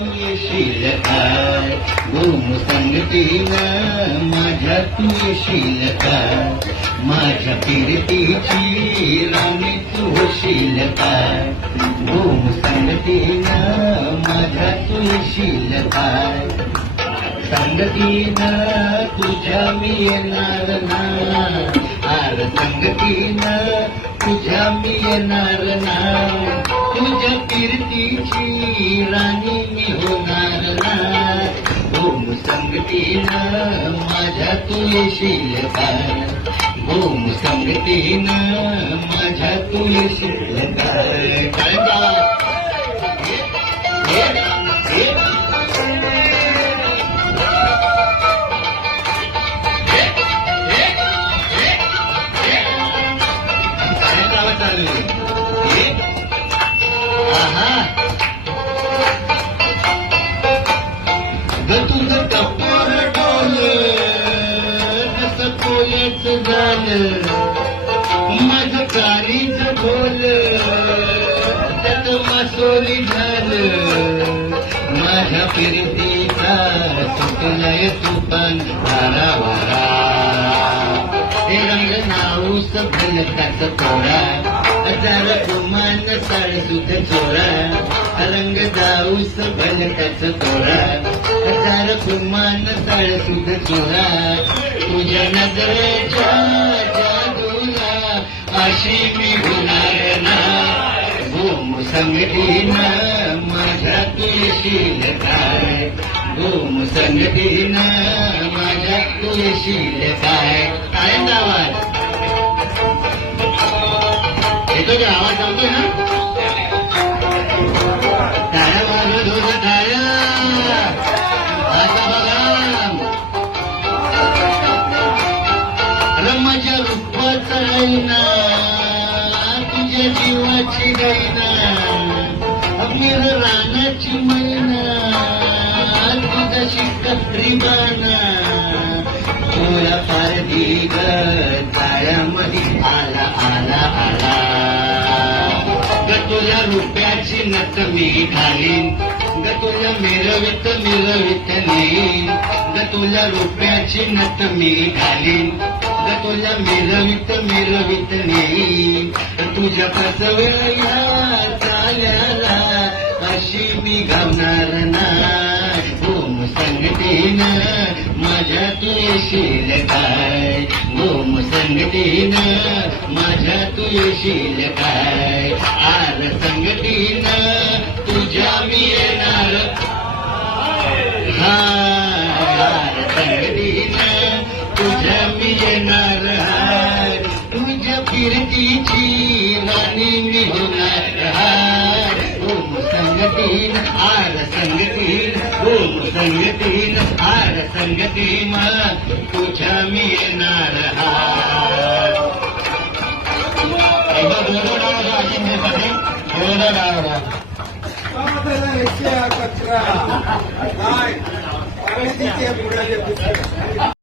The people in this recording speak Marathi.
येशील काय गोम संगतीनं माझ्या तू येशील काय माझ्या फिरतीची राणी तू होशील काय गोम संगतीनं माझ्या तू येशील काय संगतीनं तुझ्या मी येणार ना आर संगतीनं तुझ्या मी येणार ना तुझ्या कीर्तीची राणी मी संगतीनं माझ्या तू काय गोम संगतीनं माझ्या तू काय काय बा? हे, झालं मज काळीच बोल त्यात मासोली झाल माझ्या फिरतीचा सुटलाय तुफान? वारा वारा. ते रंग नाऊस फलकाच तोडा हजार गुमान साळ सुध चोरा. रंग दाऊस फलकाच तोडा हजार कुमान तळ सुध चोरा तुझ्या नजरेच्या जादूला अशी मी होणार ना. गोम संगतीनं माझ्या तुळशील काय? गोम संगतीनं माझ्या तुळशील काय? काय आवाज? येतो आवाज जातो तुझ्या जीवाची गाईना अमीर रानाची मैना तुझ्याशी कत्री बाणा तुला फार दिग जाळ्यामध्ये आला आला आला. ग तुला रुपयाची नत मी घालीन ग तुला मिरवित मिरवित नेईन. ग तुला रुपयाची नत मी घालीन. ग तुझ्या मिरवित मिरवित नेई. तुझ्या फसवया चाल्याला अशी मी घावणार हो, ना गोम संगतीनं माझ्या तू येशील काय हो, गोम संगतीनं माझ्या तू येशील काय? आर संगतीनं तुझ्या मी ओम संगतीन आर संगतीन ओम संगतीन आर संगतीन तुझ्या मी येणार हार एकदा कचरा. काय